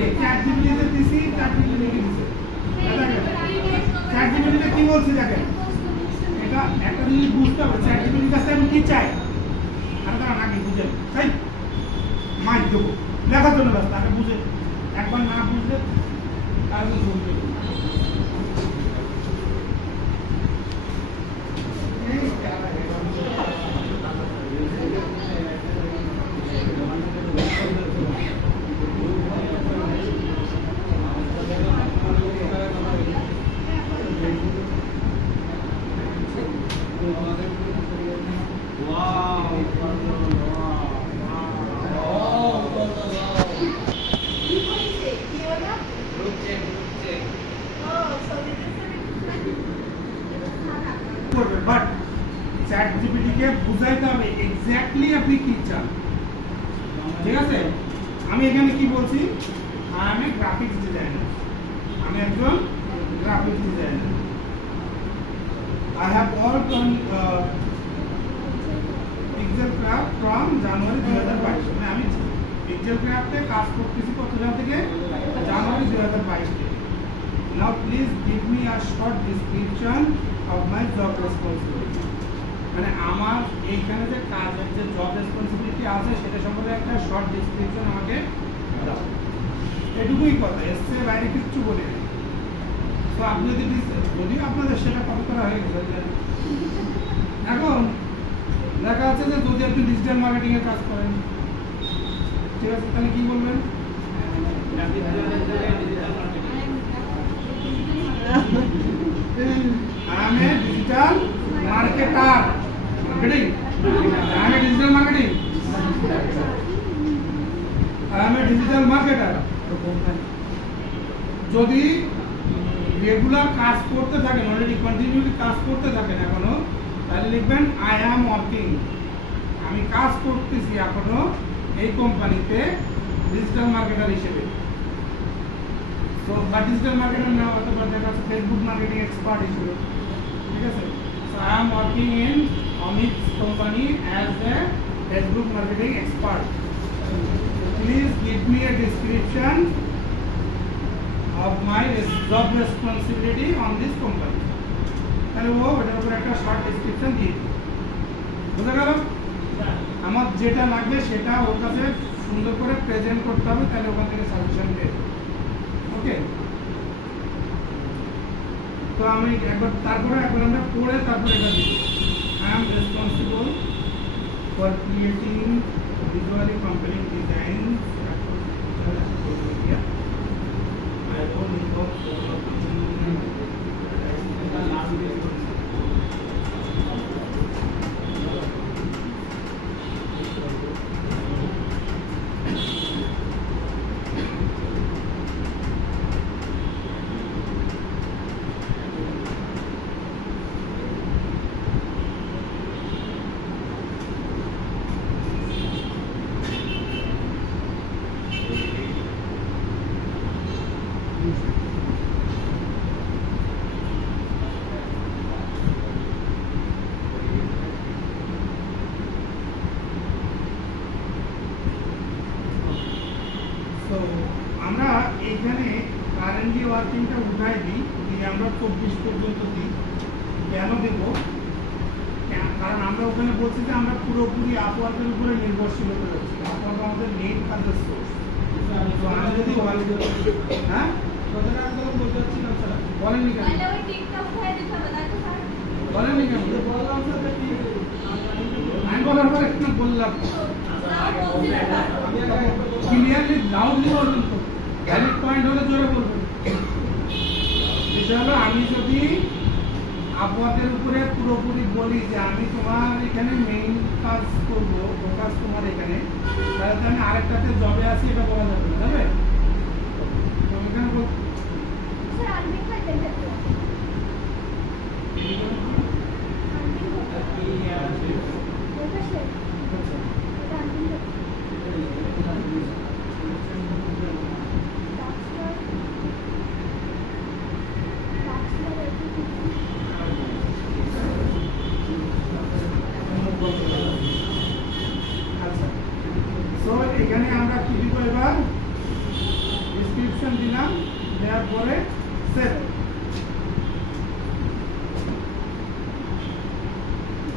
আমি চ্যাটজিপিটিতে দিছি, চ্যাটজিপিটি দিছে। চ্যাটজিপিটিতে কি বলছি দেখেন, এটা একটা জিনিস বুঝতে হবে, চ্যাটজিপিটির কাছে আমি কি চাই, আর তারা নাকি বুঝে তাই মাইক দেবো লেখার জন্য ব্যস্ত, আগে বুঝে একবার না বুঝলে তার বুঝবে। বাট চ্যাটজিপিটি কে বুঝাইতে হবে এক্স্যাক্টলি আপনি কি চান, ঠিক আছে? আমি এখানে কি বলছি, আমি গ্রাফিক্স ডিজাইনার, আমি একজন graphics designer. I have worked on Pixel Craft from January 2022। মানে আমি Pixel Craft এ কাজ করতেছি কত সাল থেকে? জানুয়ারি 2022 থেকে। Now please give me a short description of my job responsibility। মানে আমার এইখানে যে কাজের যে জব রেসপন্সিবিলিটি আছে সেটা সম্পর্কে একটা শর্ট ডেসক্রিপশন আমাকে দাও, এটুকুই কথা, এর চেয়ে বাইরে কিচ্ছু বলি না। তো আপনি যদিও আপনাদের সেটা কপি করা হয়ে গেছে, এখন দেখা যাচ্ছে যে যদি আপনি ডিজিটাল মার্কেটিং এর কাজ করেন, ঠিক আছে, তাহলে কি বলবেন? আমি ডিজিটাল মার্কেটার, মার্কেটিং, আমি ডিজিটাল মার্কেটিং, আমি ডিজিটাল মার্কেটার। যদি রেগুলার কাজ করতে থাকেন, অলরেডি কন্টিনিউলি কাজ করতে থাকেন এখনো, তাহলে লিখবেন আই অ্যাম ওয়ার্কিং, আমি কাজ করতেছি এখনো এই কোম্পানিতে ডিজিটাল মার্কেটার হিসেবে। তো বা ডিজিটাল মার্কেটার না হতে পারে দেখা যাচ্ছে ফেসবুক মার্কেটিং এক্সপার্ট হিসেবে, ঠিক আছে? So I am working in Amit company as a Facebook marketing expert. Please give me a description of my job responsibility on this company। তাহলে ও ওটার উপর একটা শর্ট ডেসক্রিপশন দিয়ে দিই, বুঝা গেল? আমার যেটা লাগবে সেটা ওর কাছে সুন্দর করে প্রেজেন্ট করতে হবে, তাহলে ওখান থেকে সাজেশন দিয়ে দেবো। ওকে, তো আমি একবার তারপরে একবার আমরা পড়ে তারপরে এটা দিই। I am responsible for creating visually compelling design. I don't involve আমরা এখানে কারেন্টলি ওয়ার্কিংটা উঠাই দিই, দিয়ে আমরা 24 পর্যন্ত দিই। কেন দেবো? কারণ আমরা ওখানে বলছি যে আমরা পুরোপুরি আপওয়ার্কের উপরে নির্ভরশীল হতে যাচ্ছি, আপওয়ার্ক আমাদের মেইন কাজের সোর্স। তো আমি যদি হ্যাঁ কথাটা একদম বলতে চাচ্ছিলাম স্যার, বলেননি কেন? বলেননি কেন? আমি বলার পর একটু বললাম ক্লিয়ারলি লাউডলি বলবেন, তো ভ্যালিড পয়েন্ট হলে জোরে বলবেন। এটা হলো আমি যদি আপওয়ার্কের উপরে পুরোপুরি বলি যে আমি তোমার এখানে মেইন কাজ করবো, ফোকাস তোমার এখানে, তাহলে আমি আরেকটাতে জবে আছি এটা বলা যাবে না, যাবে? তো এখানে এখানে আমরা কি দিব এবার? ডেসক্রিপশন দিলাম, দেওয়ার পরে সেভ।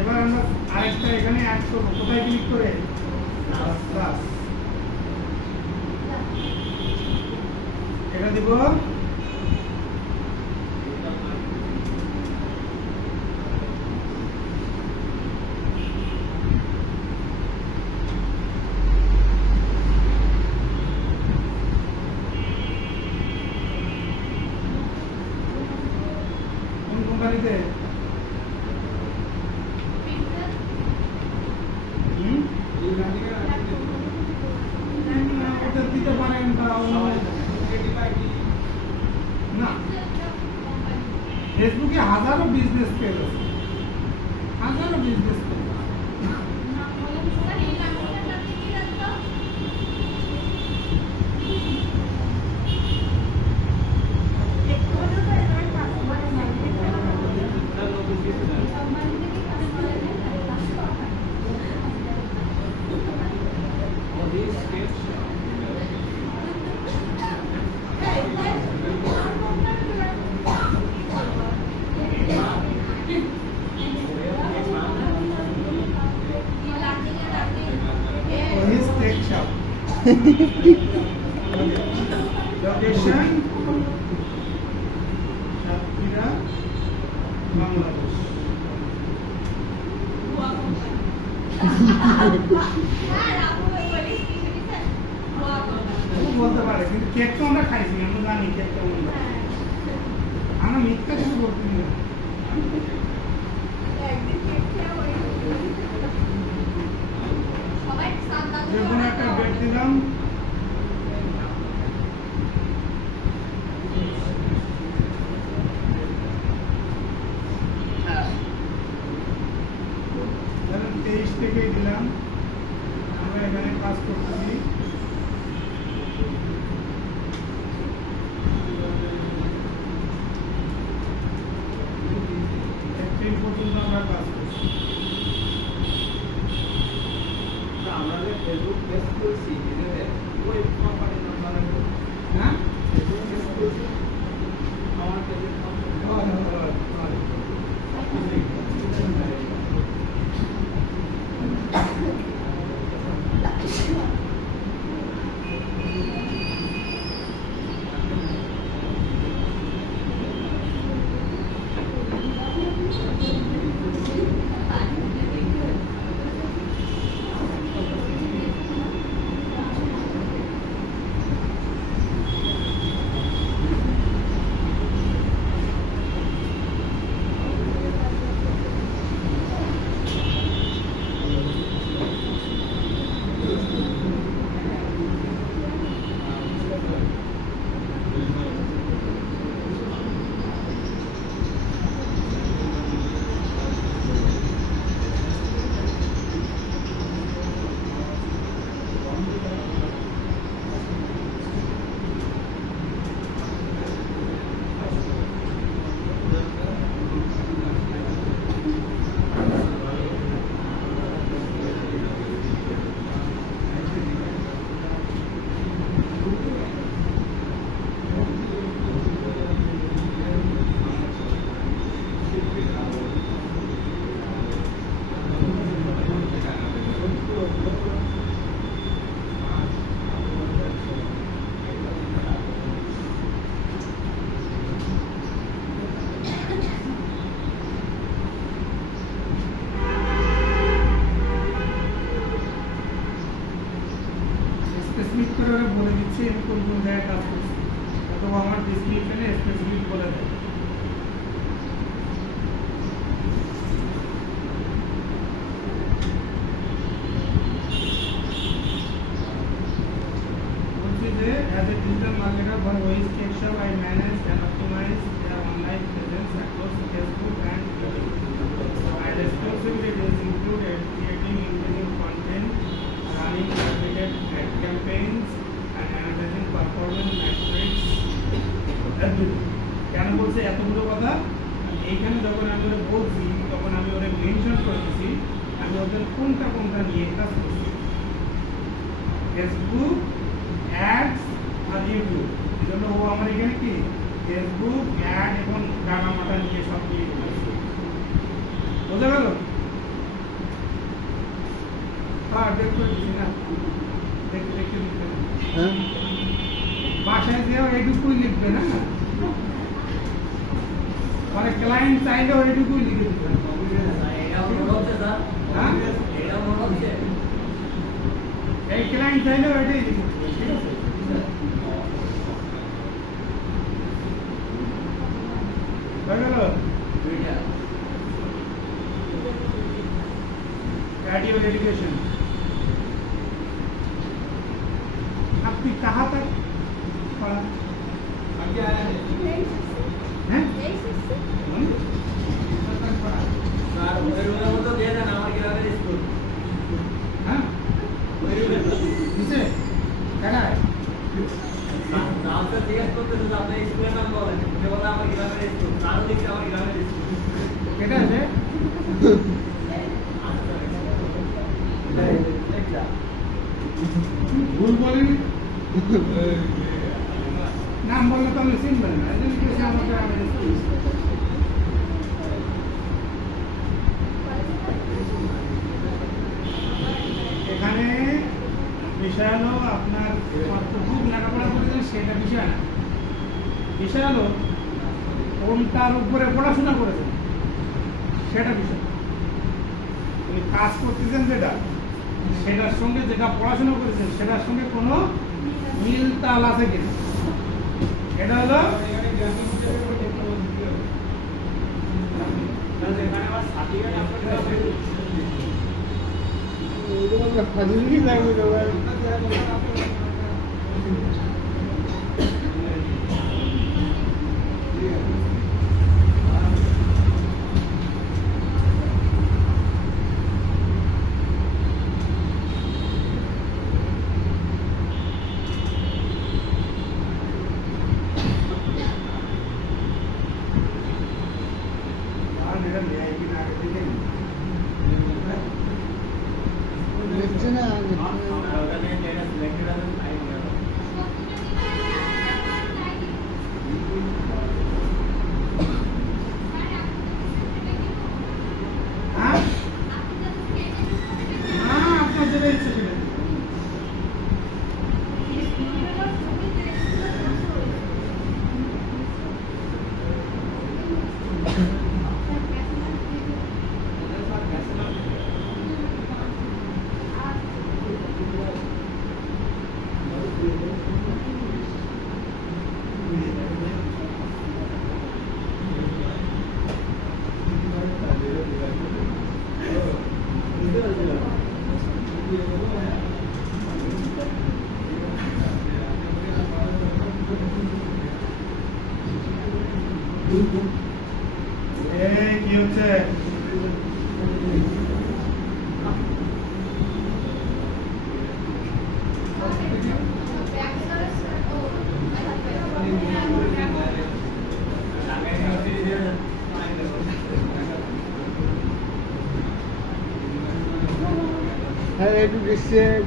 এবার আমরা আরেকটা এখানে অ্যাড করব, কোথায় ক্লিক করে? প্লাস, এটা দিব। কোন কোম্পানিতে? দিতে পারেন না, ফেসবুকে হাজারো বিজনেস পেজ আছে, হাজারো বিজনেস পেজ। লোকেশন সাতক্ষীরা, বাংলাদেশ। বলতে পারে, কিন্তু কেক তো আমরা খাইছি, আমরা জানি কেক কেমন। আমরা মিথ্যা কিছু বলতে না। যখন একটা ডেট দিলাম, ধরেন 23 থেকে দিলাম, আমরা এখানে কাজ করতেছি। এপ্রিল পর্যন্ত আমরা কাজ করছি। আমাদের ফেসবুক পেজ খুলছি, ওই কোম্পানির নাম্বার না ফেসবুক পেজ খুলছি, আমার পেজের স্পেসিফিক করে ওরা বলে দিচ্ছে আমি কোন কোন জায়গায় কাজ করছি, অথবা আমার ডিসক্রিপশনে স্পেসিফিক বলে দেয়। বলছি যে as a digital marketer for Voice Cake Shop, I manage and optimize their online presence across Facebook and YouTube. My responsibilities include creating engaging content, running targeted ad campaigns, and analyzing performance metrics. কেন বলছে এতগুলো কথা? এইখানে যখন আমি ওরা বলছি, তখন আমি ওরা মেনশন করেছি আমি ওদের কোনটা কোনটা নিয়ে কাজ করছি। ফেসবুক অ্যাডস আর ইউটিউব, এই জন্য ও আমার এখানে কি ফেসবুক অ্যাড এবং ডাটা মাটা নিয়ে সব দিয়ে দিয়েছে। বোঝা গেল? হ্যাঁ, বের করে দিচ্ছি না, দেখতে দেখতে লিখবে না। বাসায় যেও এইটুকুই লিখবে না, মানে ক্লায়েন্ট চাইলেও এইটুকুই লিখে দিবে। এই ক্লায়েন্ট চাইলেও এটাই লিখে দিবে, ঠিক আছে? হয়ে গেল? Add your education. आपकी कहाँ तक पढ़ा? हैं? तक पढ़ा? हाँ? किसे? कहना है? केटा है? ভুল বলিনি, নাম বললে তো আমি চিনবেন না, আমাকে এখানে বিষয় হলো আপনার খুব লেখাপড়া করেছেন সেটা বিষয় না, বিষয় হলো কোনটার উপরে পড়াশোনা করেছেন সেটা বিষয়। উনি কাজ করতেছেন যেটা, সেটার সঙ্গে যেটা পড়াশোনা করেছেন সেটার সঙ্গে কোনো মিল তাল আছে কিনা, এটা হলো কি হচ্ছে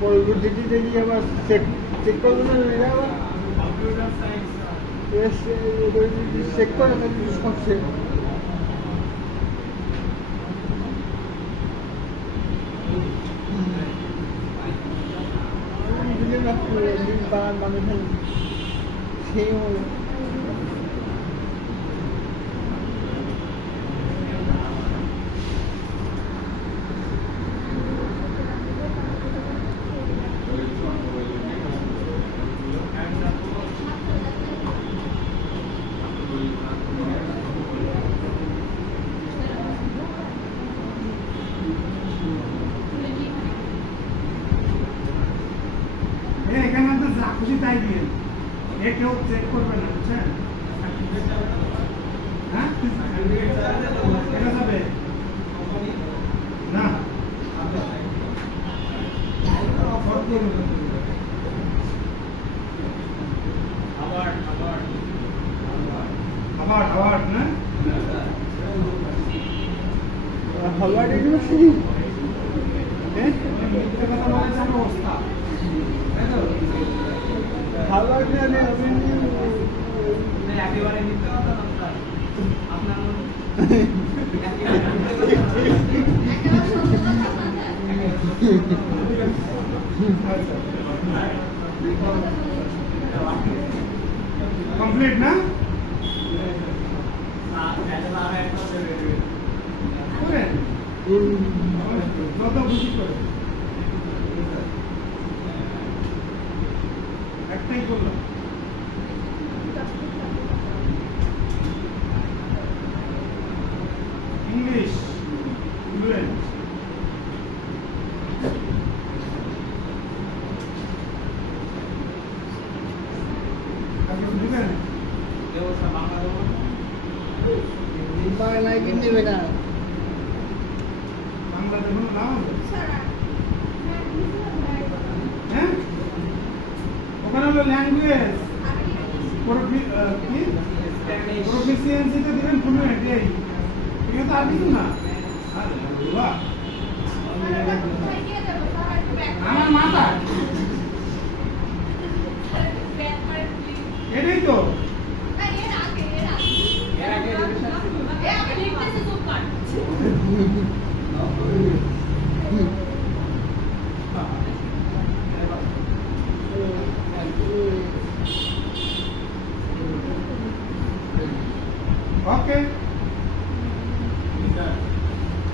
পরবর্তীতে দেখি আবার চেক করবো না আবার কম্পিউটার সায়েন্স চেক করে সব চেক মানুষের সেই এখানে তো যা খুশি তাই দিয়ে কেউ চেক করবে না, বুঝছেন? হ্যাঁ, এটা যাবে না আবার না হাওয়ার্ড ইউনিভার্সিটি কথা বলেছে অবস্থা। ভালো লাগছে না আমি একেবারে মিথ্যা কথা না স্যার আপনার কমপ্লিট না করেন যত খুশি করে একটাই করলাম ইংলিশ ফ্লুয়েন্ট দিবেন বাংলায় কিনে দেবে না বাংলা দেখুন নাম আছে হ্যাঁ ওখানে হলো ল্যাঙ্গুয়েজ প্রফিসিয়েন্সিতে দিবেন ফ্লুয়েন্ট এই ঠিক আছে আর কিছু না বাহ আমার মাথা এটাই তো ওকে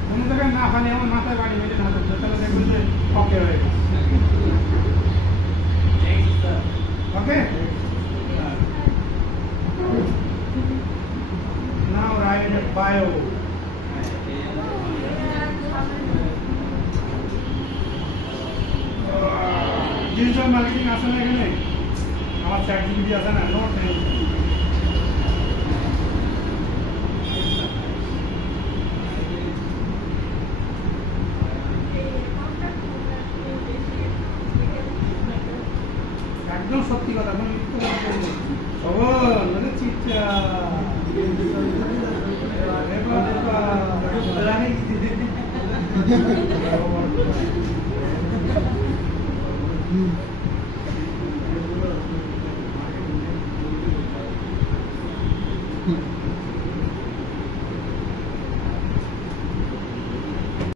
কোনো জায়গায় না খালি আমার মাথায় বাড়ি মেলে না থাকবে তাহলে দেখবেন যে ওকে হয়ে গেছে ওকে নাও রাইট বায়ো ডিজিটাল মার্কেটিং আছে না এখানে আমার চ্যাট জিপিটি আছে না নোট নেই একদম সত্যি কথা কোনো মিথ্যে কথা বলিনি সবল মানে চিৎচা